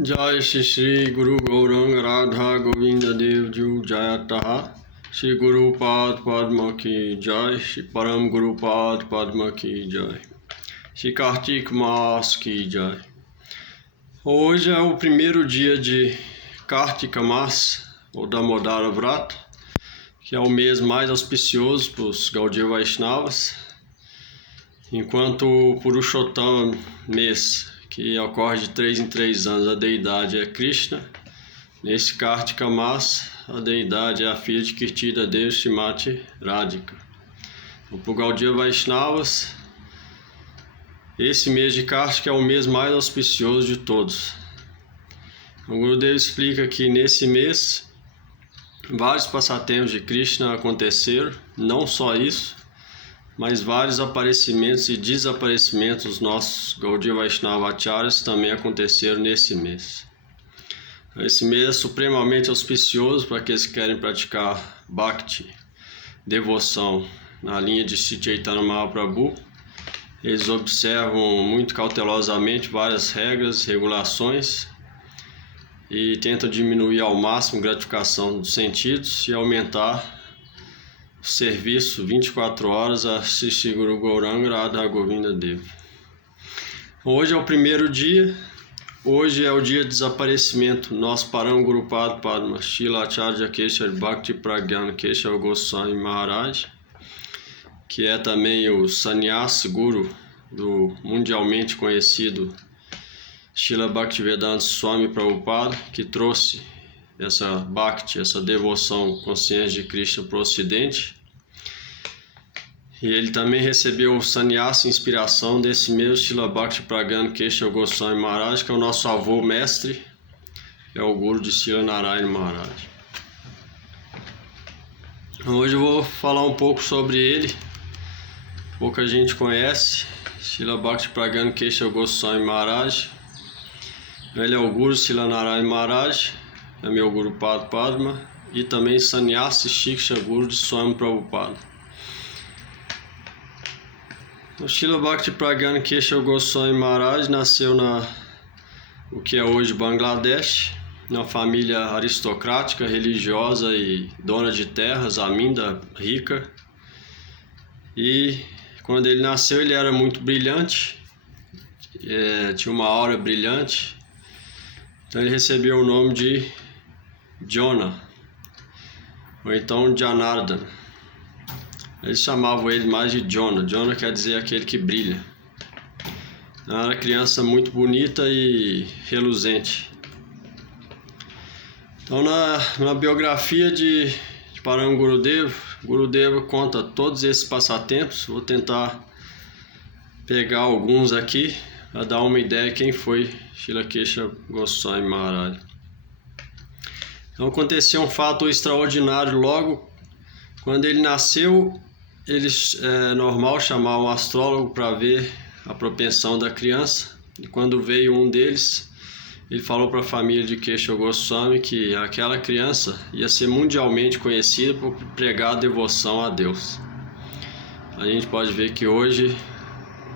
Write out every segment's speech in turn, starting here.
जय श्री श्री गुरु गौरंग राधा गोविंद देव जू जयतः श्री गुरुपाद पद्म की जय, श्री परम गुरुपाद पद्म की जय, श्री Kartik Mas की जय. Hoje é o primeiro dia de Kartika Mas, ou Damodara Vrata, que é o mês mais auspicioso para os Gaudiya Vaishnavas, enquanto o Purushottama mês, que ocorre de 3 em 3 anos, a deidade é Krishna. Nesse Kartika Mas, a deidade é a filha de Kirtida Devi, Srimati Radhika. Então, para o Gaudiya Vaishnavas, esse mês de Kartika é o mês mais auspicioso de todos. O Gurudev explica que nesse mês vários passatempos de Krishna aconteceram, não só isso, mas vários aparecimentos e desaparecimentos dos nossos Gaudiya Vaishnava Acharyas também aconteceram nesse mês. Esse mês é supremamente auspicioso para aqueles que querem praticar Bhakti, devoção, na linha de Sri Chaitanya Mahaprabhu. Eles observam muito cautelosamente várias regras, regulações e tentam diminuir ao máximo a gratificação dos sentidos e aumentar o serviço 24 horas a Sri Guru Gauranga Radha Govinda Dev. Hoje é o primeiro dia, hoje é o dia de desaparecimento. Nós Param Gurupad Padma Shila Acharya Keshar Bhakti Pragyan Keshar Goswami Maharaj, que é também o Sannyas Guru do mundialmente conhecido Srila Bhaktivedanta Swami Prabhupada, que trouxe essa Bhakti, essa devoção consciente de Krishna para o Ocidente. E ele também recebeu o Sannyasa, inspiração desse mesmo Srila Bhakti Pragyan Keshar Goswami Maharaj, que é o nosso avô mestre, é o Guru de Srila Narayana Maharaj. Hoje eu vou falar um pouco sobre ele. Pouca gente conhece Srila Bhakti Pragyan Keshar Goswami Maharaj. Ele é o Guru Srila Narayana Maharaj, é meu Guru Padma, e também Sannyasi Shiksha Guru de Swami Prabhupada. O Srila Bhakti Pragyan Keshar Goswami Maharaj nasceu o que é hoje Bangladesh, uma família aristocrática, religiosa e dona de terras, aminda, rica. E quando ele nasceu ele era muito brilhante, tinha uma aura brilhante, então ele recebeu o nome de Jonah, ou então Janardana. Eles chamavam ele mais de Jonah. Jonah quer dizer aquele que brilha. Ele era uma criança muito bonita e reluzente. Então na biografia de Param Gurudeva conta todos esses passatempos. Vou tentar pegar alguns aqui para dar uma ideia de quem foi Srila Keshar Goswami Maharaj. Então aconteceu um fato extraordinário logo quando ele nasceu. Eles é normal chamar um astrólogo para ver a propensão da criança, e quando veio um deles, ele falou para a família de Keshar Goswami que aquela criança ia ser mundialmente conhecida por pregar a devoção a Deus. A gente pode ver que hoje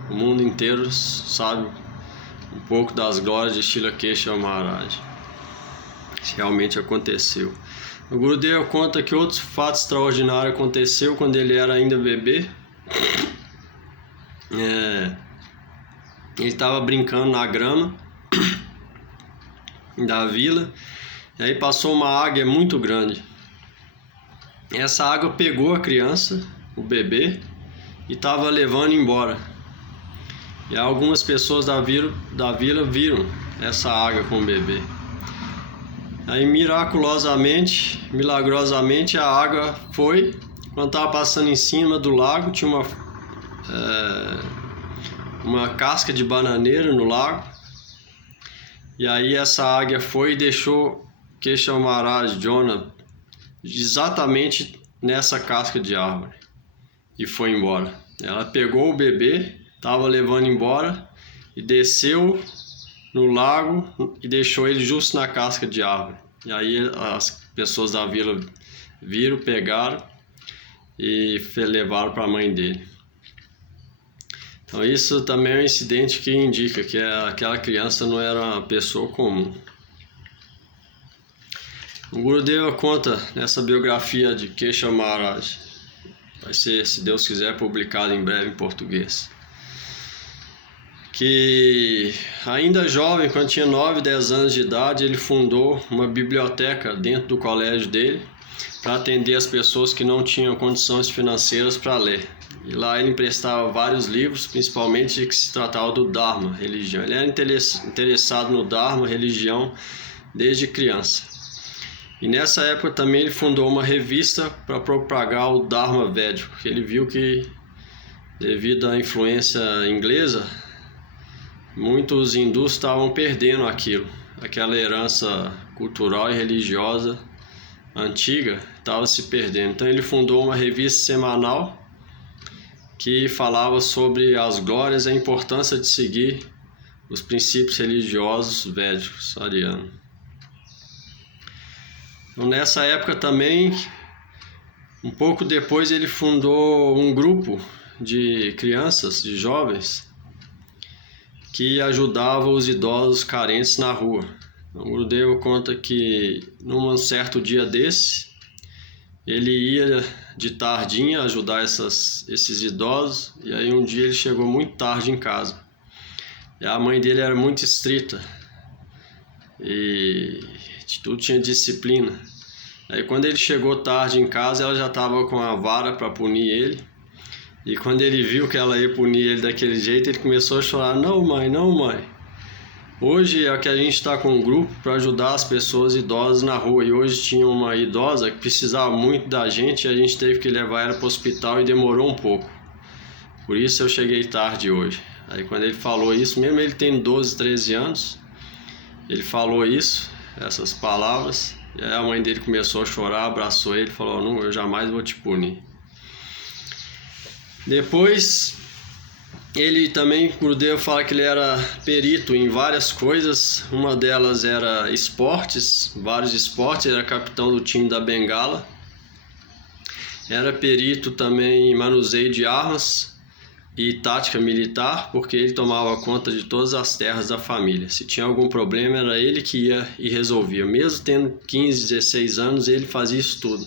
o mundo inteiro sabe um pouco das glórias de Srila Keshar Maharaj. Isso realmente aconteceu. O Gurudev conta que outro fato extraordinário aconteceu quando ele era ainda bebê. Ele estava brincando na grama da vila, e aí passou uma águia muito grande. Essa água pegou a criança, o bebê, e estava levando embora. E algumas pessoas da vila viram essa água com o bebê. Aí milagrosamente a água foi. Quando estava passando em cima do lago, tinha uma casca de bananeira no lago. E aí essa águia foi e deixou Keshar Maharaj Jonah exatamente nessa casca de árvore e foi embora. Ela pegou o bebê, estava levando embora e desceu no lago e deixou ele justo na casca de árvore. E aí as pessoas da vila viram, pegaram e levaram para a mãe dele. Então isso também é um incidente que indica que aquela criança não era uma pessoa comum. O Gurudeva conta nessa biografia de Keshav Maharaj, vai ser, se Deus quiser, publicado em breve em português, que ainda jovem, quando tinha 9, 10 anos de idade, ele fundou uma biblioteca dentro do colégio dele para atender as pessoas que não tinham condições financeiras para ler. E lá ele emprestava vários livros, principalmente que se tratava do Dharma, religião. Ele era interessado no Dharma, religião, desde criança. E nessa época também ele fundou uma revista para propagar o Dharma védico, porque ele viu que, devido à influência inglesa, muitos hindus estavam perdendo aquela herança cultural e religiosa antiga estava se perdendo. Então ele fundou uma revista semanal que falava sobre as glórias e a importância de seguir os princípios religiosos védicos arianos. Então, nessa época também, um pouco depois, ele fundou um grupo de crianças, de jovens, que ajudava os idosos carentes na rua. O Gurudeva conta que num certo dia desse, ele ia de tardinha ajudar esses idosos, e aí um dia ele chegou muito tarde em casa. E a mãe dele era muito estrita e tudo tinha disciplina. Aí quando ele chegou tarde em casa, ela já estava com a vara para punir ele. E quando ele viu que ela ia punir ele daquele jeito, ele começou a chorar: não mãe, não mãe. Hoje é que a gente está com um grupo para ajudar as pessoas idosas na rua. E hoje tinha uma idosa que precisava muito da gente e a gente teve que levar ela para o hospital e demorou um pouco. Por isso eu cheguei tarde hoje. Aí quando ele falou isso, mesmo ele tem 12, 13 anos, ele falou isso, essas palavras, e aí a mãe dele começou a chorar, abraçou ele e falou: não, eu jamais vou te punir. Depois, ele também, Gurudeva fala que ele era perito em várias coisas, uma delas era esportes, vários esportes, era capitão do time da Bengala, era perito também em manuseio de armas e tática militar, porque ele tomava conta de todas as terras da família. Se tinha algum problema, era ele que ia e resolvia. Mesmo tendo 15, 16 anos, ele fazia isso tudo.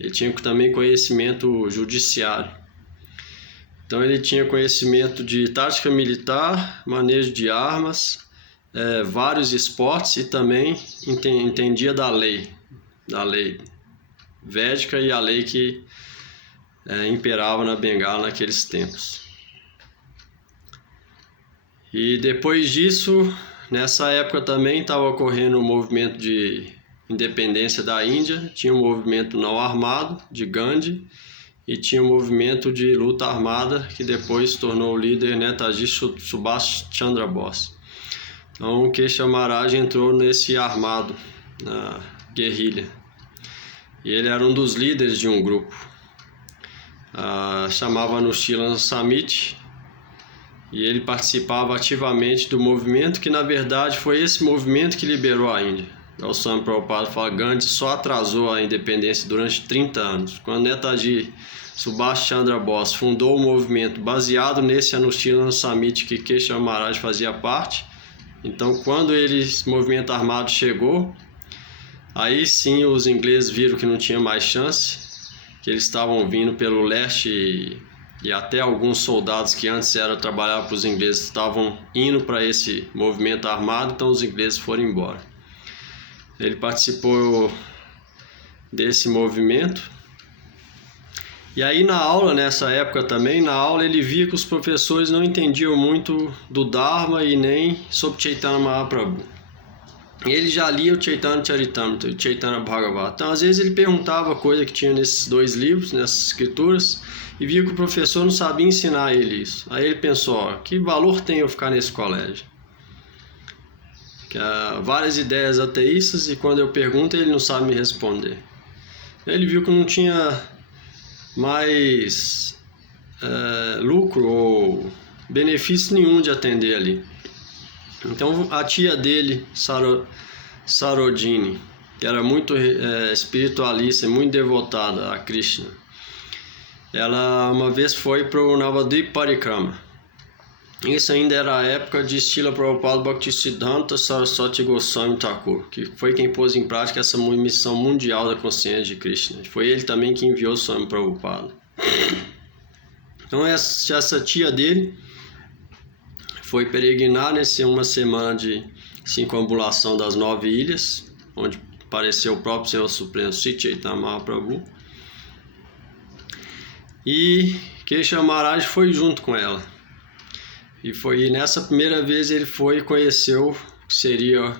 Ele tinha também conhecimento judiciário. Então ele tinha conhecimento de tática militar, manejo de armas, vários esportes, e também entendia da lei védica e a lei que imperava na Bengala naqueles tempos. E depois disso, nessa época também estava ocorrendo um movimento de independência da Índia, tinha um movimento não armado de Gandhi e tinha um movimento de luta armada que depois se tornou o líder Netaji Subhash Chandra Bose. Então o Keshav Maharaj entrou nesse armado, na guerrilha, e ele era um dos líderes de um grupo, chamava Anushilana Samiti. E ele participava ativamente do movimento, que na verdade foi esse movimento que liberou a Índia. O Swami Prabhupada fala que Gandhi só atrasou a independência durante 30 anos. Quando Netaji Subhash Chandra Bose fundou o movimento baseado nesse Anushilana Samiti que Keshav Maharaj fazia parte, então quando esse movimento armado chegou, aí sim os ingleses viram que não tinha mais chance, que eles estavam vindo pelo leste e até alguns soldados que antes trabalhavam para os ingleses estavam indo para esse movimento armado, então os ingleses foram embora. Ele participou desse movimento. E aí na aula, nessa época também, na aula ele via que os professores não entendiam muito do Dharma e nem sobre Chaitanya Mahaprabhu. Ele já lia o Chaitanya Charitamrita, o Chaitanya Bhagavata. Então às vezes ele perguntava coisa que tinha nesses dois livros, nessas escrituras, e via que o professor não sabia ensinar ele isso. Aí ele pensou: que valor tem eu ficar nesse colégio? Que há várias ideias ateístas e quando eu pergunto ele não sabe me responder. Ele viu que não tinha mais lucro ou benefício nenhum de atender ali. Então a tia dele, Sarojini, que era muito espiritualista e muito devotada a Krishna, ela uma vez foi para o Navadvip Parikrama. Isso ainda era a época de Srila Prabhupada Bhaktisiddhanta Saraswati Goswami Thakur, que foi quem pôs em prática essa missão mundial da consciência de Krishna. Foi ele também que enviou Swami Prabhupada. Então essa tia dele foi peregrinar uma semana de circunambulação das 9 ilhas, onde apareceu o próprio Senhor Supremo Sri Chaitanya Mahaprabhu. E Keshav Maharaj foi junto com ela. E nessa primeira vez ele foi e conheceu o que seria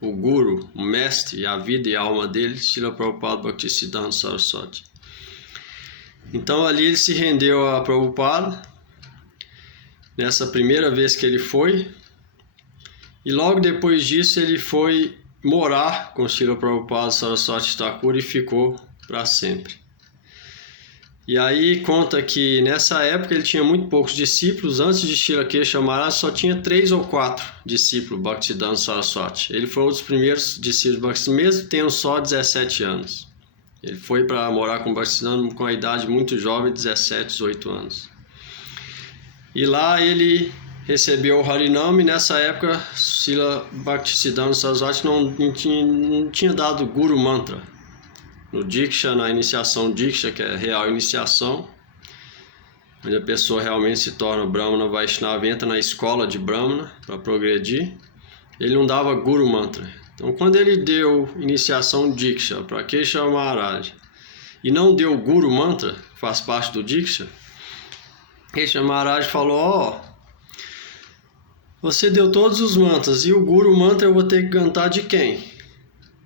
o Guru, o mestre, a vida e a alma dele, Srila Prabhupada Bhaktisiddhanta Saraswati. Então ali ele se rendeu a Prabhupada, nessa primeira vez que ele foi, e logo depois disso ele foi morar com Srila Prabhupada Saraswati Thakur e ficou para sempre. E aí conta que nessa época ele tinha muito poucos discípulos. Antes de Srila Keshav Maharaj só tinha 3 ou 4 discípulos Bhaktisiddhanta Saraswati. Ele foi um dos primeiros discípulos Bhaktisiddhanta, mesmo tendo só 17 anos. Ele foi para morar com Bhaktisiddhanta com a idade muito jovem, 17, 18 anos. E lá ele recebeu o Harinam, e nessa época Srila Bhaktisiddhanta Saraswati não tinha dado Guru Mantra. No Diksha, na iniciação Diksha, que é a real iniciação, onde a pessoa realmente se torna Brahmana Vaishnava, entra na escola de Brahmana para progredir, ele não dava Guru Mantra. Então quando ele deu iniciação Diksha para Keshav Maharaj e não deu Guru Mantra, que faz parte do Diksha, Keshav Maharaj falou: você deu todos os mantras e o Guru Mantra eu vou ter que cantar de quem?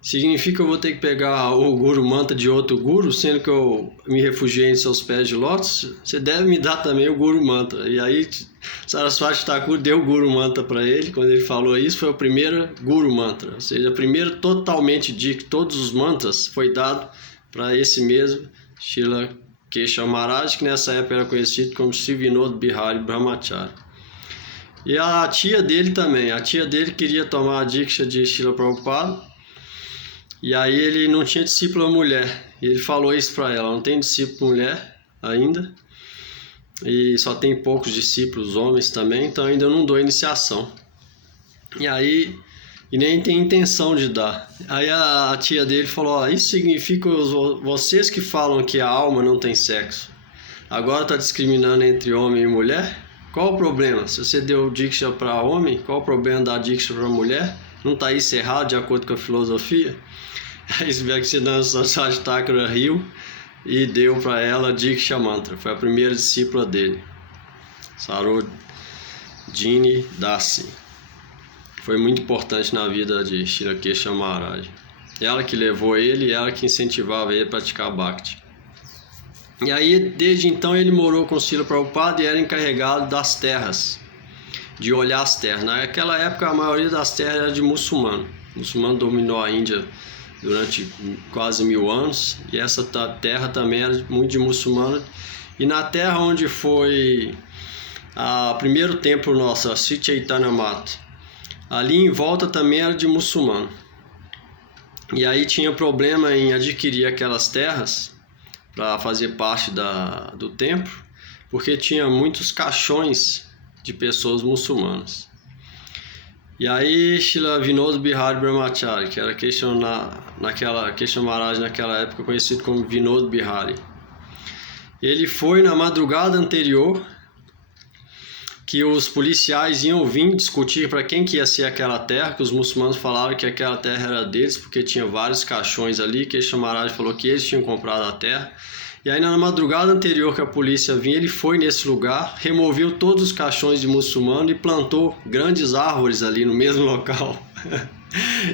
Significa que eu vou ter que pegar o Guru Mantra de outro Guru, sendo que eu me refugiei em seus pés de lótus? Você deve me dar também o Guru Mantra. E aí Saraswati Thakur deu o Guru Mantra para ele. Quando ele falou isso, foi o primeiro Guru Mantra. Ou seja, o primeiro totalmente dito, todos os mantras foi dado para esse mesmo Srila Keshav Maharaj, que nessa época era conhecido como Sri Vinod Bihari Brahmachari. E a tia dele também. A tia dele queria tomar a Diksha de Srila Prabhupada. E aí ele não tinha discípula mulher, e ele falou isso para ela: não tem discípula mulher ainda, e só tem poucos discípulos homens também, então ainda não dou iniciação. E nem tem intenção de dar. Aí a tia dele falou: isso significa vocês que falam que a alma não tem sexo, agora está discriminando entre homem e mulher? Qual o problema? Se você deu Diksha para homem, qual o problema dar Diksha para mulher? Não está isso errado de acordo com a filosofia? Aí Bhaktisiddhanta Saraswati Thakur riu e deu para ela Diksha Mantra. Foi a primeira discípula dele, Sarojini Dasi. Foi muito importante na vida de Srila Keshav Maharaj. Ela que levou ele e ela que incentivava ele a praticar Bhakti. E aí, desde então, ele morou com Srila Prabhupada e era encarregado das terras, de olhar as terras. Naquela época, a maioria das terras era de muçulmano. O muçulmano dominou a Índia durante quase 1000 anos, e essa terra também era muito de muçulmano. E na terra onde foi o primeiro templo nosso, Sri Chaitanya Mata, ali em volta também era de muçulmano. E aí tinha problema em adquirir aquelas terras para fazer parte do templo, porque tinha muitos caixões de pessoas muçulmanas. E aí Srila Vinod Bihari Brahmachari, que era Keshav Maharaj naquela época conhecido como Vinod Bihari, ele foi na madrugada anterior, que os policiais iam vir discutir para quem que ia ser aquela terra, que os muçulmanos falaram que aquela terra era deles, porque tinha vários caixões ali, que Keshav Maharaj falou que eles tinham comprado a terra. E aí na madrugada anterior que a polícia vinha, ele foi nesse lugar, removeu todos os caixões de muçulmano e plantou grandes árvores ali no mesmo local.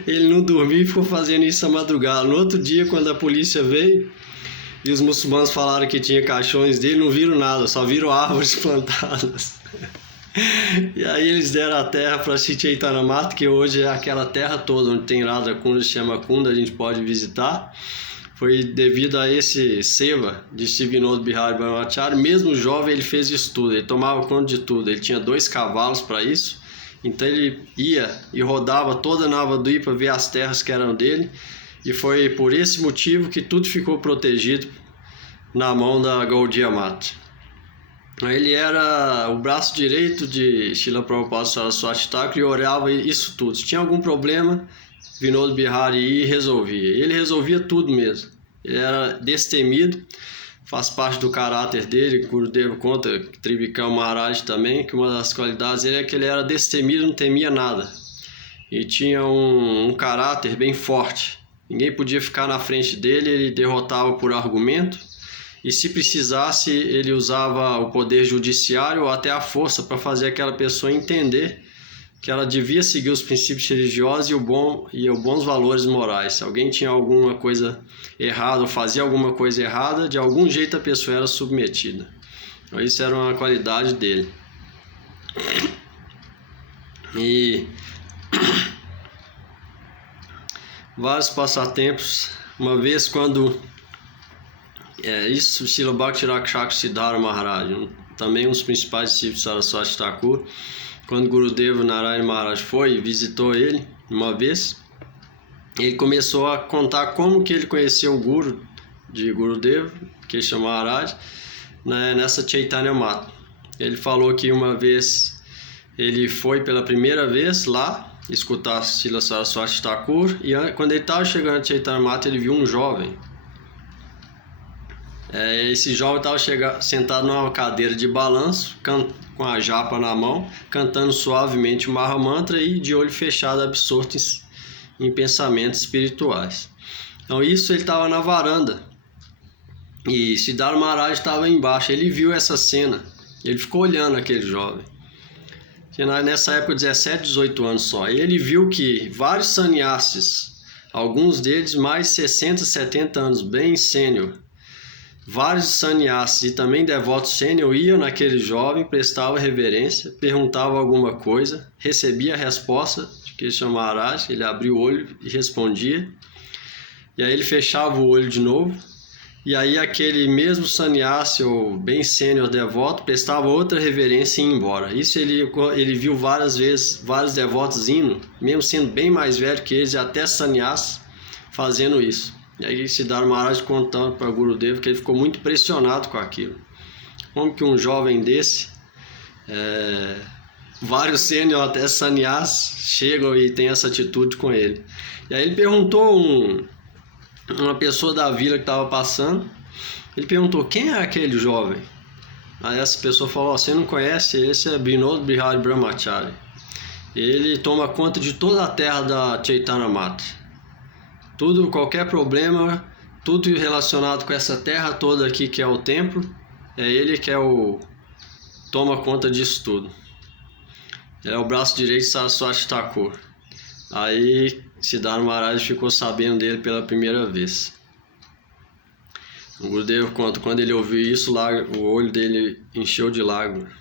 Ele não dormiu e ficou fazendo isso à madrugada. No outro dia, quando a polícia veio e os muçulmanos falaram que tinha caixões dele, não viram nada, só viram árvores plantadas. E aí eles deram a terra para Sri Chaitanya Mata, que hoje é aquela terra toda onde tem Radha Kunda, chama Kunda, a gente pode visitar. Foi devido a esse seva de Sri Vinod Bihari Brahmachari. Mesmo jovem ele fez isso tudo, ele tomava conta de tudo. Ele tinha 2 cavalos para isso, então ele ia e rodava toda a Navadvipa para ver as terras que eram dele. E foi por esse motivo que tudo ficou protegido na mão da Gaudiya Mata. Ele era o braço direito de Srila Prabhupada Saraswati Thakur e orava isso tudo. Se tinha algum problema, Vinod Bihari ia e resolvia. Ele resolvia tudo mesmo. Ele era destemido, faz parte do caráter dele. Gurudeva conta, Tribikam Maharaj também, que uma das qualidades dele é que ele era destemido, não temia nada. E tinha um caráter bem forte. Ninguém podia ficar na frente dele, ele derrotava por argumento. E se precisasse, ele usava o poder judiciário ou até a força para fazer aquela pessoa entender que ela devia seguir os princípios religiosos e os bons valores morais. Se alguém tinha alguma coisa errada ou fazia alguma coisa errada, de algum jeito a pessoa era submetida. Então, isso era uma qualidade dele. E vários passatempos. Uma vez quando isso, Srila Bhakti Rakshak Siddhara Maharaj, também um dos principais discípulos de Saraswati Thakur, quando Gurudeva Narayana Maharaj foi e visitou ele uma vez, ele começou a contar como que ele conheceu o guru de Gurudeva, Kesha Maharaj, nessa Chaitanya Mata. Ele falou que uma vez ele foi pela primeira vez lá escutar Srila Saraswati Thakur e quando ele estava chegando a Chaitanya Mata, ele viu um jovem. Esse jovem estava sentado numa cadeira de balanço, com a japa na mão, cantando suavemente o Maha Mantra e de olho fechado, absorto em pensamentos espirituais. Então isso, ele estava na varanda e Siddhara Maharaj estava embaixo. Ele viu essa cena, ele ficou olhando aquele jovem. Nessa época, 17, 18 anos só. E ele viu que vários sannyasis, alguns deles mais 60, 70 anos, bem sênior, vários sannyasis e também devotos sênior iam naquele jovem, prestavam reverência, perguntavam alguma coisa, recebia a resposta de Kesha Maharaj, ele abria o olho e respondia, e aí ele fechava o olho de novo, e aí aquele mesmo sannyasi ou bem sênior devoto prestava outra reverência e ia embora. Isso ele viu várias vezes, vários devotos indo, mesmo sendo bem mais velho que eles, e até sannyasi fazendo isso. E aí Siddhara Maharaj contando para Gurudeva que ele ficou muito impressionado com aquilo. Como que um jovem desse, vários sênior até sannyas chegam e tem essa atitude com ele. E aí ele perguntou uma pessoa da vila que estava passando, ele perguntou, quem é aquele jovem? Aí essa pessoa falou, você não conhece? Esse é Vinod Bihari Brahmachari. Ele toma conta de toda a terra da Chaitanya Mata. Tudo, qualquer problema, tudo relacionado com essa terra toda aqui que é o templo, é ele que toma conta disso tudo. Ele é o braço direito de Saraswati Thakur. Aí Siddhara Maharaj ficou sabendo dele pela primeira vez. O Gurudeva conta, quando ele ouviu isso, o olho dele encheu de lágrimas.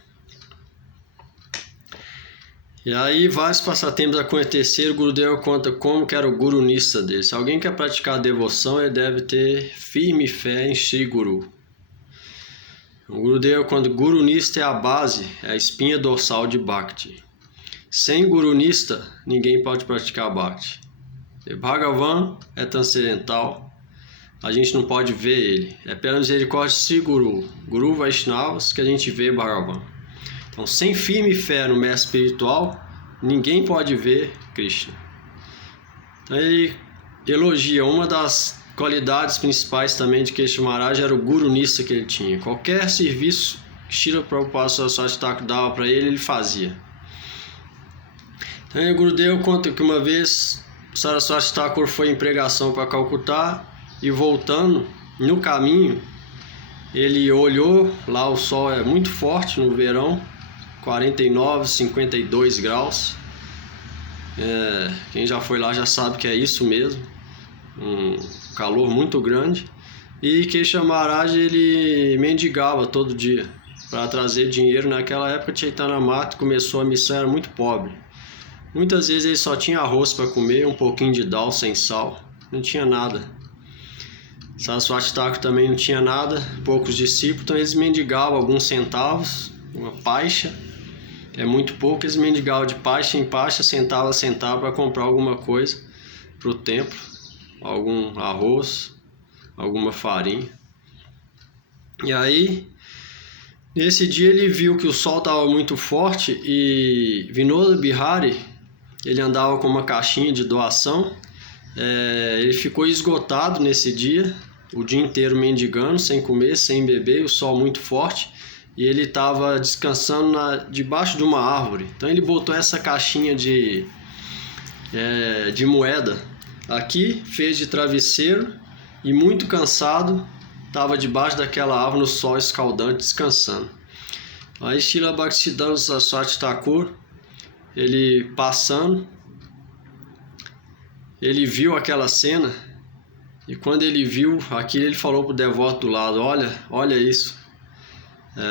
E aí vários passatempos aconteceram, o Gurudeva conta como que era o gurunista dele. Se alguém quer praticar devoção, ele deve ter firme fé em Shri Guru. O Gurudeva conta que gurunista é a base, é a espinha dorsal de Bhakti. Sem gurunista, ninguém pode praticar Bhakti. E Bhagavan é transcendental, a gente não pode ver ele. É pela misericórdia de Shri Guru, Guru Vaishnavas, que a gente vê Bhagavan. Então, sem firme fé no mestre espiritual, ninguém pode ver Krishna. Então, ele elogia uma das qualidades principais também de Kesha Maharaj, era o gurunista que ele tinha. Qualquer serviço que Srila Prabhupada Saraswati Thakur dava para ele fazia. Então, o Gurudeva conta que uma vez Saraswati Thakur foi em pregação para Calcutá e voltando no caminho, ele olhou, lá o sol é muito forte no verão, 49, 52 graus. Quem já foi lá já sabe que é isso mesmo, um calor muito grande. E Kesha Maharaj, ele mendigava todo dia para trazer dinheiro. Naquela época Chaitanya Mata começou a missão, era muito pobre. Muitas vezes ele só tinha arroz para comer, um pouquinho de dal sem sal, não tinha nada. Saraswati Thakur também não tinha nada, poucos discípulos, então eles mendigavam alguns centavos, uma paixa. É muito pouco, eles mendigavam de paixa em paixa, centavo a centavo para comprar alguma coisa para o templo, algum arroz, alguma farinha. E aí, Nesse dia ele viu que o sol estava muito forte e Vinoda Bihari, ele andava com uma caixinha de doação. Ele ficou esgotado nesse dia, o dia inteiro mendigando, sem comer, sem beber, o sol muito forte, e ele estava descansando debaixo de uma árvore. Então ele botou essa caixinha de moeda aqui, fez de travesseiro e muito cansado, estava debaixo daquela árvore no sol escaldante descansando. Aí Srila Bhaktisiddhanta Saraswati Thakur, ele passando, ele viu aquela cena, e quando ele viu aquilo, ele falou pro devoto do lado: olha isso,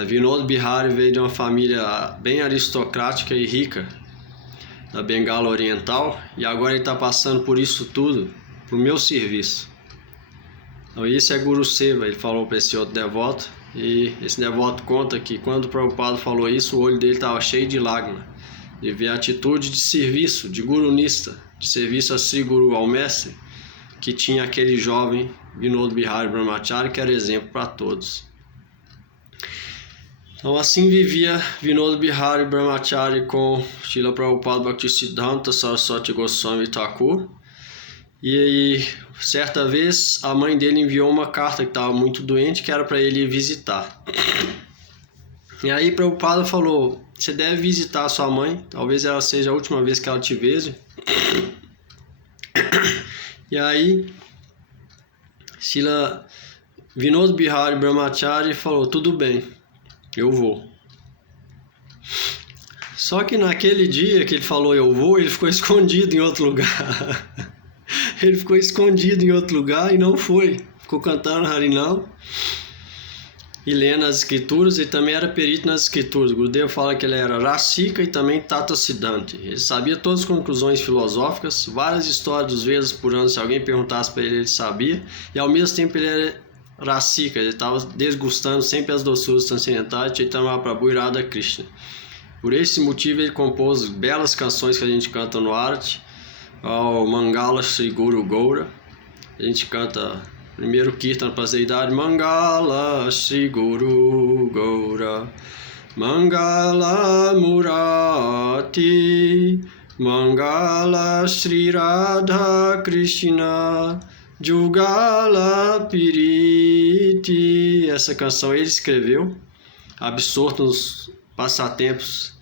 Vinod Bihari veio de uma família bem aristocrática e rica da Bengala Oriental, e agora ele está passando por isso tudo pro meu serviço. Então isso é Guru Seva, ele falou para esse outro devoto, e esse devoto conta que quando o Prabhupada falou isso, o olho dele estava cheio de lágrimas, de ver a atitude de serviço, de gurunista, de serviço a Sri Guru, ao mestre, que tinha aquele jovem Vinod Bihari Brahmachari, que era exemplo para todos. Então assim vivia Vinod Bihari Brahmachari com Srila Prabhupada Bhaktisiddhanta Saraswati Goswami Thakur. E aí, certa vez, a mãe dele enviou uma carta que estava muito doente, que era para ele ir visitar. E aí Prabhupada falou: você deve visitar a sua mãe, talvez ela seja a última vez que ela te veja. E aí Srila Vinod Bihari Brahmachari falou: tudo bem, eu vou. Só que naquele dia que ele falou eu vou, ele ficou escondido em outro lugar. Ele ficou escondido em outro lugar e não foi. Ficou cantando Harinam e lendo as escrituras. Ele também era perito nas escrituras. O Gurudeva fala que ele era Rasika e também Tata Siddhanta. Ele sabia todas as conclusões filosóficas, várias histórias dos Vedas por ano. Se alguém perguntasse para ele sabia. E ao mesmo tempo ele era Rasika. Ele estava desgustando sempre as doçuras transcendentais, Chaitanya Mahaprabhu e Radha Krishna. Por esse motivo ele compôs belas canções que a gente canta no Arati, ao Mangala Sri Guru Gaura. A gente canta primeiro Kirtan para a deidade: Mangala Sri Guru Gaura, Mangala Murati, Mangala Sri Radha Krishna, Jugala Piriti. Essa canção ele escreveu, absorto nos passatempos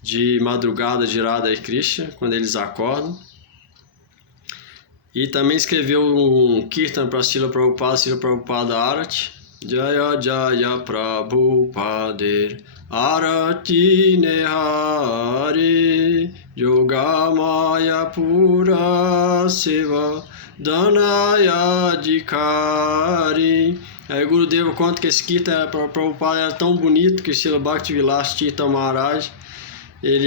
de madrugada de Radha e Krishna, quando eles acordam. E também escreveu um Kirtan para Srila Prabhupada Arati: Jaya Jaya Prabhupada Arati Nehari Yogamaya Pura Seva Danaya Dikari. Aí o Gurudeva conta que esse Kirtan para Prabhupada era tão bonito que Srila Bhaktivilas Tirtha Maharaj,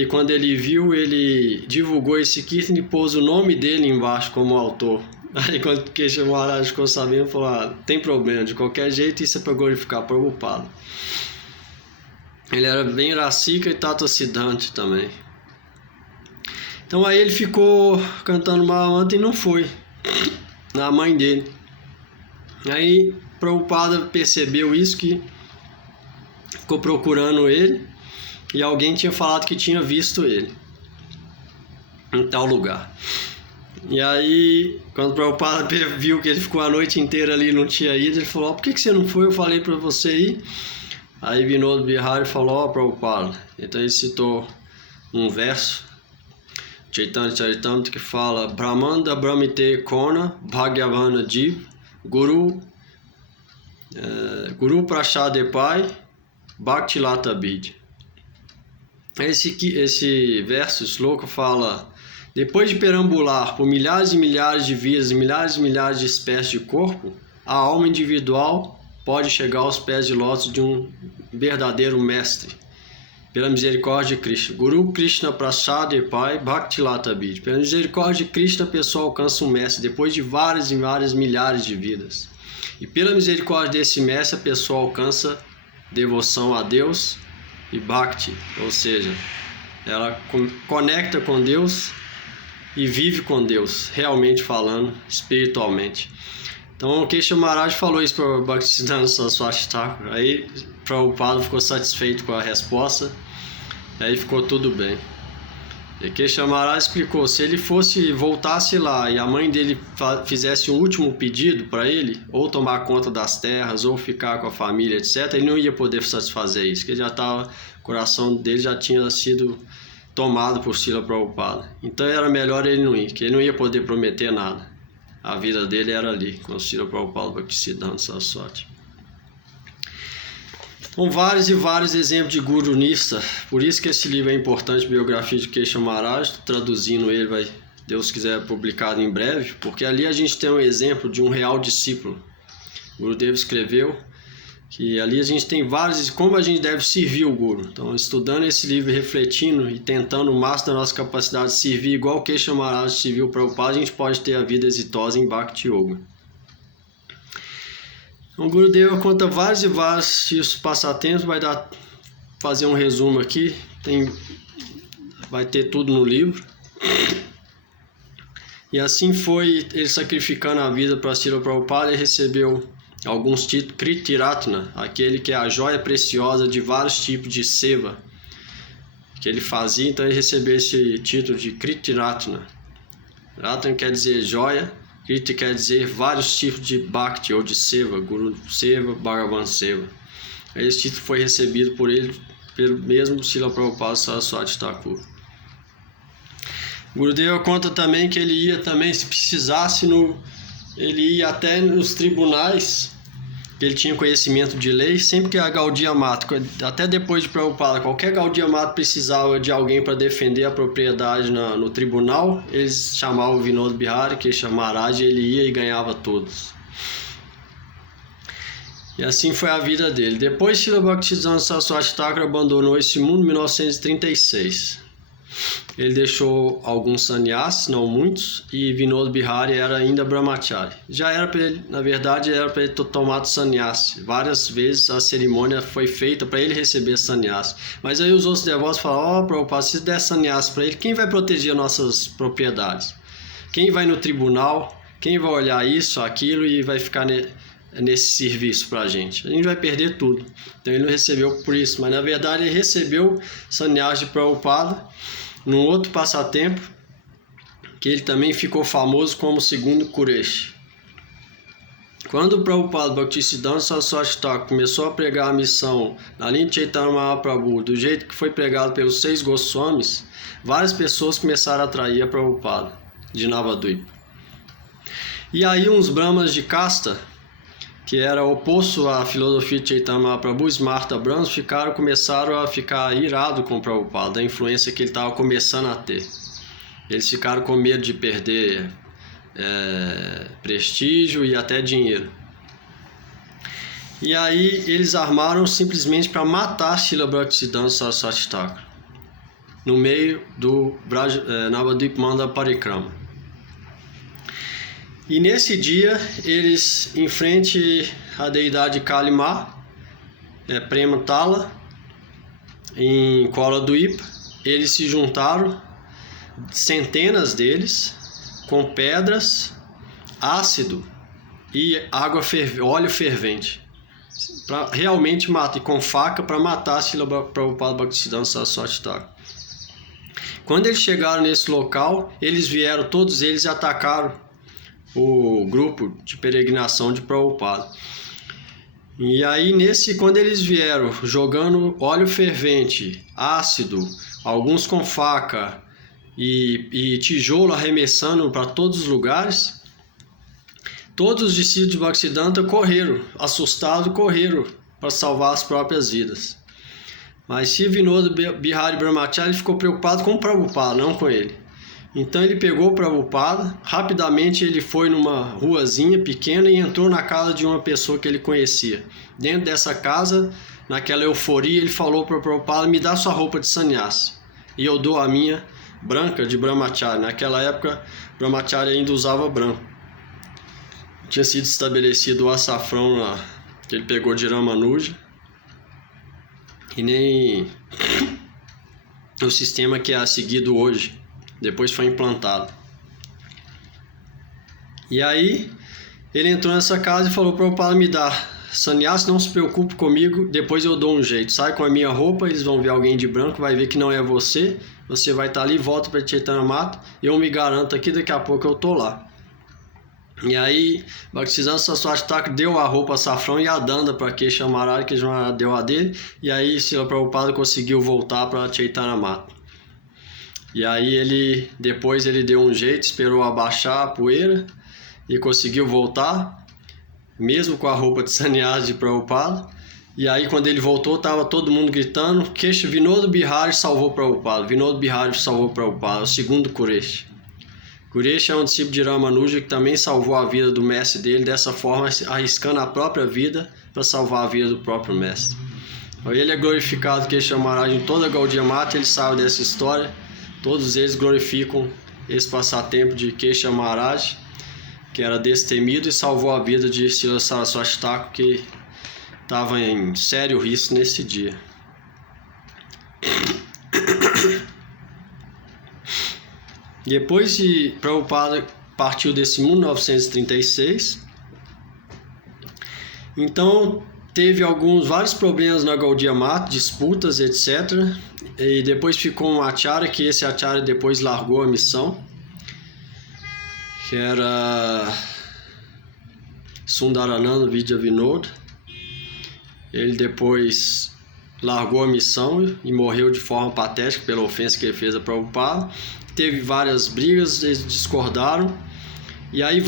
quando ele viu, ele divulgou esse Kirtan e pôs o nome dele embaixo como autor. Aí quando o Keshav Maharaj ficou sabendo, falou: tem problema, de qualquer jeito isso é para glorificar Prabhupada. Ele era bem Rasika e Tata Siddhanta também. Então aí ele ficou cantando Mahamanta e não foi na mãe dele. Aí Prabhupada percebeu isso, que ficou procurando ele, e alguém tinha falado que tinha visto ele em tal lugar. E aí, quando o Prabhupada viu que ele ficou a noite inteira ali e não tinha ido, ele falou: por que você não foi? Eu falei para você ir. Aí Vinod Bihari falou: Prabhupada. Então ele citou um verso, Chaitanya Charitamrita, que fala: Brahmanda Brahmite Kona Bhagyavana Jiv Guru Prashade Pai Bhakti Lata Bid. Esse verso, sloka, fala: depois de perambular por milhares e milhares de vidas e milhares de espécies de corpo, a alma individual pode chegar aos pés de lótus de um verdadeiro mestre, pela misericórdia de Krishna. Guru Krishna Prasade Pai Bhakti Lata Bid. Pela misericórdia de Krishna, a pessoa alcança um mestre depois de várias e várias milhares de vidas. E pela misericórdia desse mestre, a pessoa alcança devoção a Deus e Bhakti, ou seja, ela conecta com Deus e vive com Deus, realmente falando, espiritualmente. Então o Kesha Maharaj falou isso para o Bhaktisiddhanta Saraswati Thakur. Aí Prabhupada ficou satisfeito com a resposta, aí ficou tudo bem. E Kesha Maharaj explicou, se ele voltasse lá e a mãe dele fizesse um último pedido para ele, ou tomar conta das terras, ou ficar com a família, etc., ele não ia poder satisfazer isso, porque o coração dele já tinha sido tomado por Srila Prabhupada. Então era melhor ele não ir, porque ele não ia poder prometer nada. A vida dele era ali, com o Srila Prabhupada Bhaktisiddhanta Saraswati. Então, vários e vários exemplos de Guru Nista. Por isso que esse livro é importante, Biografia de Kesha Maharaj. Traduzindo ele, vai, Deus quiser, publicado em breve, porque ali a gente tem um exemplo de um real discípulo. Gurudev escreveu que ali a gente tem vários, como a gente deve servir o Guru. Então, estudando esse livro, refletindo e tentando o máximo da nossa capacidade de servir, igual o Kesha Maharaj serviu para o Prabhupada, a gente pode ter a vida exitosa em Bhakti Yoga. O Gurudeva conta vários e vários passatempos, fazer um resumo aqui, vai ter tudo no livro. E assim foi ele sacrificando a vida para Srila Prabhupada e recebeu alguns títulos, Kriti Ratna, aquele que é a joia preciosa de vários tipos de seva que ele fazia, então ele recebeu esse título de Kriti Ratna. Ratna quer dizer joia, Kriti quer dizer vários tipos de Bhakti ou de Seva, Guru Seva, Bhagavan Seva. Esse título foi recebido por ele, pelo mesmo Srila Prabhupada Saraswati Thakur. Gurudeva conta também que ele ia também, se precisasse, ele ia até nos tribunais, que ele tinha conhecimento de lei, sempre que a Gaudiya Mata, até depois de Prabhupada, qualquer Gaudiya Mata precisava de alguém para defender a propriedade no tribunal, eles chamavam o Vinod Bihari, Kesha Maharaj, ele ia e ganhava todos. E assim foi a vida dele. Depois, Srila Bhaktisiddhanta Saraswati Thakur abandonou esse mundo em 1936. Ele deixou alguns sannyasis, não muitos, e Vinod Bihari era ainda brahmachari. Já era para ele, na verdade, era para ele ter tomado sannyasi. Várias vezes a cerimônia foi feita para ele receber sannyasi. Mas aí os outros devotos falaram, Prabhupada, se der sannyasi para ele, quem vai proteger nossas propriedades? Quem vai no tribunal? Quem vai olhar isso, aquilo e vai ficar nesse serviço para a gente? A gente vai perder tudo. Então ele não recebeu por isso, mas na verdade ele recebeu sannyasi de Prabhupada num outro passatempo, que ele também ficou famoso como segundo Kureshi. Quando o Prabhupada Bhaktisiddhanta Saraswati Thakur começou a pregar a missão na linha de Chaitanya Mahaprabhu, do jeito que foi pregado pelos 6 Goswamis, várias pessoas começaram a atrair a Prabhupada de Navadvipa. E aí uns brahmanas de casta, que era oposto à filosofia de Chaitanya Mahaprabhu, Smarta Brahmanas, começaram a ficar irados com o Prabhupada, da influência que ele estava começando a ter. Eles ficaram com medo de perder prestígio e até dinheiro. E aí eles armaram simplesmente para matar Srila Bhaktisiddhanta Saraswati Thakur no meio do Navadvipa Manda Parikrama. E nesse dia, eles, em frente à deidade Kali Ma, Prema Tala, em Kola Dvipa, eles se juntaram, centenas deles, com pedras, ácido e óleo fervente, para realmente matar, e com faca para matar Srila Prabhupada Bhaktisiddhanta Saraswati Thakur. Quando eles chegaram nesse local, eles vieram, todos eles, e atacaram o grupo de peregrinação de Prabhupada. E aí, quando eles vieram jogando óleo fervente, ácido, alguns com faca e tijolo arremessando para todos os lugares, todos os discípulos de Bhaktisiddhanta correram, assustados, correram para salvar as próprias vidas. Mas Sri Vinod Bihari Brahmachari ficou preocupado com o Prabhupada, não com ele. Então ele pegou o Prabhupada, rapidamente ele foi numa ruazinha pequena e entrou na casa de uma pessoa que ele conhecia. Dentro dessa casa, naquela euforia, ele falou para o Prabhupada, me dá sua roupa de sannyasi e eu dou a minha branca de brahmachari. Naquela época, brahmachari ainda usava branco. Tinha sido estabelecido o açafrão que ele pegou de Ramanuja e nem o sistema que é seguido hoje. Depois foi implantado. E aí ele entrou nessa casa e falou: Prabhupada, me dá sannyasa, não se preocupe comigo, depois eu dou um jeito. Sai com a minha roupa, eles vão ver alguém de branco, vai ver que não é você, você vai estar ali, volta para Chaitanya Mata, eu me garanto aqui, daqui a pouco eu tô lá. E aí, Bhaktisiddhanta Saraswati Thakur deu a roupa Safrão e a danda para Kesha Maharaj, que já deu a dele, e aí Srila Prabhupada conseguiu voltar para Chaitanya Mata. E aí depois ele deu um jeito, esperou abaixar a poeira e conseguiu voltar, mesmo com a roupa de sannyasa de Prabhupada. E aí quando ele voltou, estava todo mundo gritando: Kesha Vinoda Bihari salvou Prabhupada, Vinoda Bihari salvou Prabhupada, o segundo Kuresh. Kuresh é um discípulo de Ramanuja que também salvou a vida do mestre dele, dessa forma arriscando a própria vida para salvar a vida do próprio mestre. Ele é glorificado, Kesha Maharaj, em toda a Gaudiya Mata, ele sabe dessa história, todos eles glorificam esse passatempo de Kesha Maharaj, que era destemido e salvou a vida de Srila Saraswati Thakur, que estava em sério risco nesse dia. Depois de Prabhupada partiu desse mundo em 1936, então teve vários problemas na Gaudiya Mata, disputas, etc. E depois ficou um acharya, que esse acharya depois largou a missão, que era Sundarananda Vidya Vinoda. Ele depois largou a missão e morreu de forma patética pela ofensa que ele fez a Prabhupada. Teve várias brigas, eles discordaram. E aí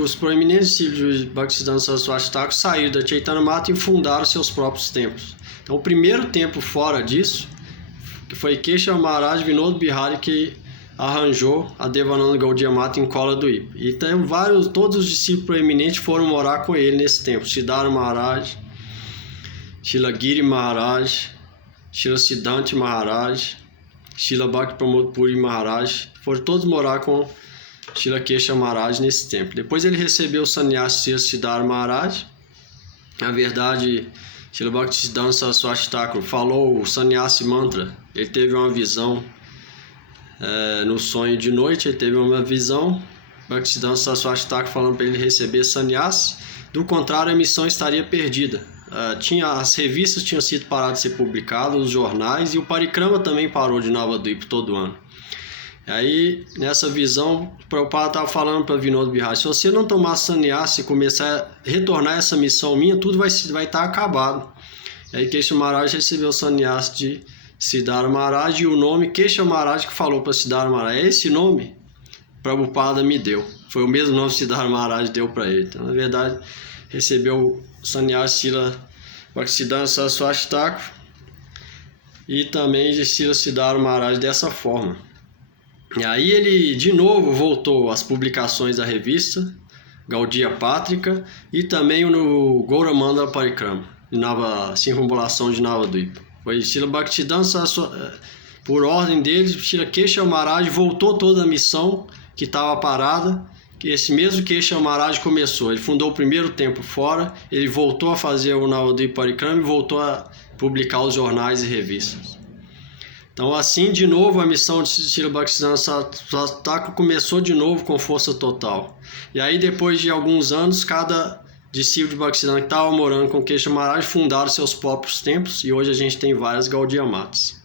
os proeminentes discípulos de Bhaktisiddhanta Saraswati Thakur saíram da Chaitanya Mata e fundaram seus próprios templos. Então o primeiro templo fora disso, que foi Kesha Maharaj Vinoda Bihari, que arranjou a Devananda Gaudiya Mata em Kola Dweep. E então todos os discípulos proeminentes foram morar com ele nesse templo. Siddhara Maharaj, Srila Giri Maharaj, Srila Siddhanta Maharaj, Srila Bhakti Pramod Puri Maharaj, foram todos morar com Srila Kesha Maharaj nesse tempo. Depois ele recebeu o sannyasa Srila Siddhara Maharaj. Na verdade, Srila Bhaktisiddhanta Saraswati Thakur falou o sannyasi mantra. Ele teve uma visão no sonho de noite, ele teve uma visão, Bhaktisiddhanta Saraswati Thakur falando para ele receber sannyasa, do contrário a missão estaria perdida. As revistas tinham sido paradas de ser publicadas, os jornais, e o Parikrama também parou de Navadvipa todo ano. Aí, nessa visão, o Prabhupada estava falando para Vinoda Bihari: se você não tomar sannyasa e começar a retornar essa missão minha, tudo vai estar acabado. E aí Kesha Maharaj recebeu o sannyasa de Siddhara Maharaj, e o nome Kesha Maharaj que falou para Siddhara Maharaj: esse nome Prabhupada me deu. Foi o mesmo nome que Siddhara Maharaj deu para ele. Então, na verdade, recebeu o sannyasa Srila Bhaktisiddhanta Saraswati Thakur e também de Srila Siddhara Maharaj dessa forma. E aí ele de novo voltou às publicações da revista Gaudiya Pátrika e também no Gauramandala Parikrama, na circunvalação de Navadvipa. Foi Srila Bhaktisiddhanta Saraswati, por ordem deles, Srila Kesha Maharaj voltou toda a missão que estava parada, que esse mesmo Kesha Maharaj começou. Ele fundou o primeiro templo fora, ele voltou a fazer o Navadvipa Parikrama e voltou a publicar os jornais e revistas. Então assim, de novo, a missão de Srila Bhaktisiddhanta Saraswati Thakur começou de novo com força total. E aí, depois de alguns anos, cada discípulo de Bhaktisiddhanta que estava morando com Kesha Maharaj fundaram seus próprios templos, e hoje a gente tem várias Gaudiya Matas.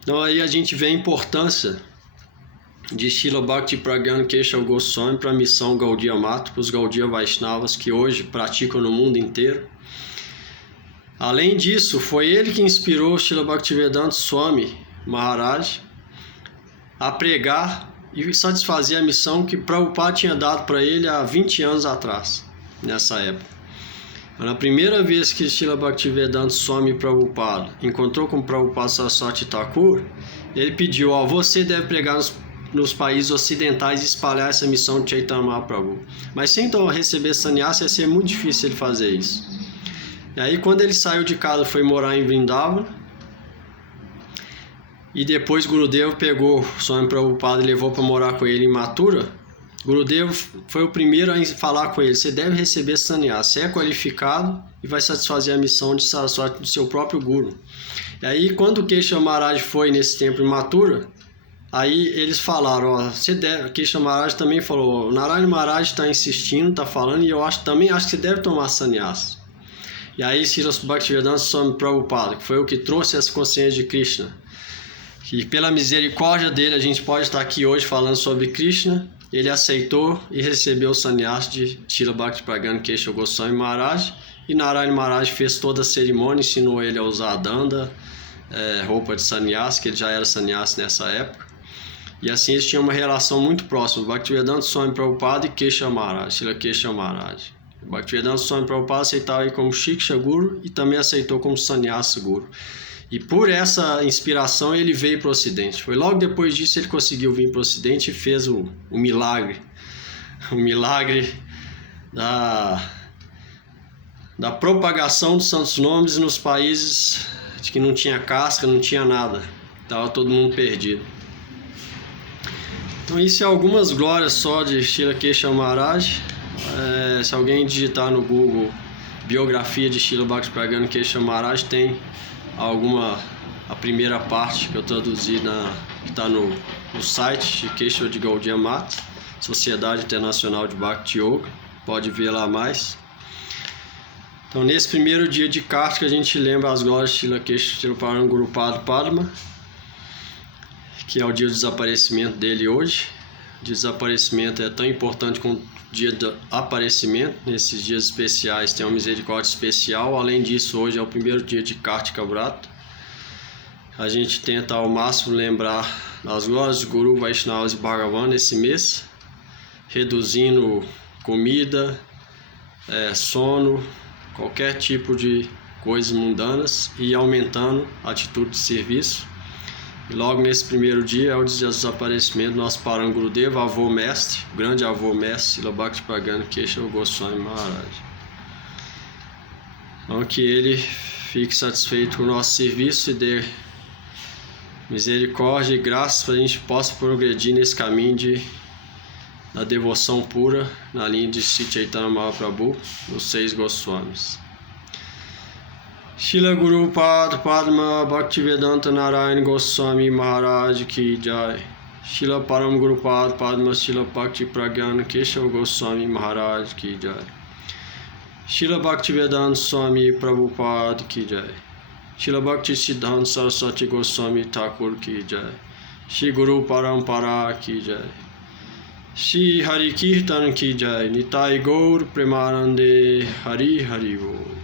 Então aí a gente vê a importância de Srila Bhakti Pragyana Keshav Goswami para a missão Gaudiya Mata, para os Gaudiya Vaishnavas que hoje praticam no mundo inteiro. Além disso, foi ele que inspirou Srila Bhaktivedanta Swami Maharaj a pregar e satisfazer a missão que Prabhupada tinha dado para ele há 20 anos atrás, nessa época. Na primeira vez que Srila Bhaktivedanta Swami Prabhupada encontrou com Prabhupada Saraswati Thakur, ele pediu: você deve pregar nos países ocidentais e espalhar essa missão de Chaitanya Mahaprabhu. Mas sem então receber sannyasa ia ser muito difícil ele fazer isso. E aí, quando ele saiu de casa, foi morar em Vrindavan. E depois Gurudeva pegou Swami Prabhupada e levou para morar com ele em Mathura. Gurudeva foi o primeiro a falar com ele: você deve receber sannyasa, você é qualificado e vai satisfazer a missão de Saraswati do seu próprio guru. E aí, quando o Kesha Maharaj foi nesse templo em Mathura, Aí eles falaram, ó, você deve, Krishna Maharaj também falou, Narayana Maharaj está insistindo, está falando, e eu também acho que você deve tomar sannyasa. E aí Srila Bhaktivedanta Swami Prabhupada, que foi o que trouxe essa consciência de Krishna, que pela misericórdia dele a gente pode estar aqui hoje falando sobre Krishna, ele aceitou e recebeu o sannyasa de Srila Bhaktivedanta Keshav Goswami Maharaj, e Narayana Maharaj fez toda a cerimônia, ensinou ele a usar a danda, roupa de sannyasa, que ele já era sannyasa nessa época. E assim eles tinham uma relação muito próxima, Bhaktivedanta Swami Prabhupada e Keshav Maharaj, Srila Keshav Maharaj. Bhaktivedanta Swami Prabhupada aceitava ele como Shiksha Guru e também aceitou como Sannyasa Guru. E por essa inspiração ele veio para o Ocidente. Foi logo depois disso ele conseguiu vir para o Ocidente e fez o milagre da propagação dos santos nomes nos países de que não tinha casca, não tinha nada. Estava todo mundo perdido. Então isso é algumas glórias só de Srila Keshav Maharaj. Se alguém digitar no Google biografia de Srila Bhaktivedanta Keshav Maharaj, tem a primeira parte que eu traduzi que está no site de Keshav de Gaudiya Mata, Sociedade Internacional de Bhakti Yoga, pode ver lá mais. Então nesse primeiro dia de Kartika a gente lembra as glórias de Srila Keshav Tirupam Gurupada Padma, que é o dia do desaparecimento dele hoje. O desaparecimento é tão importante quanto o dia do aparecimento. Nesses dias especiais tem uma misericórdia especial. Além disso, hoje é o primeiro dia de Kartika Vrata. A gente tenta ao máximo lembrar das glórias de Guru, Vaishnavas e Bhagavan nesse mês, reduzindo comida, sono, qualquer tipo de coisas mundanas e aumentando a atitude de serviço. E logo nesse primeiro dia é o dia do desaparecimento do nosso Param Gurudeva, avô mestre, grande avô mestre, Srila Bhaktivedanta Keshav Goswami Maharaj. Então que ele fique satisfeito com o nosso serviço e dê misericórdia e graça para a gente possa progredir nesse caminho da devoção pura, na linha de Sri Chaitanya Mahaprabhu, os 6 Goswamis. Srila Guru Pad Padma Bhaktivedanta Narayana Goswami Maharaj Ki Jai. Srila Param Guru Pad Padma Srila Bhakti Pragyana Keshav Goswami Maharaj Ki Jai. Srila Bhaktivedanta Swami Prabhupada Ki Jai. Srila Bhakti Siddhanta Saraswati Goswami Thakur Ki Jai. Shri Guru Parampara Ki Jai. Shri Hari Kirtan Ki Jai. Nitai Gaur Premanande Hari Hari Bol.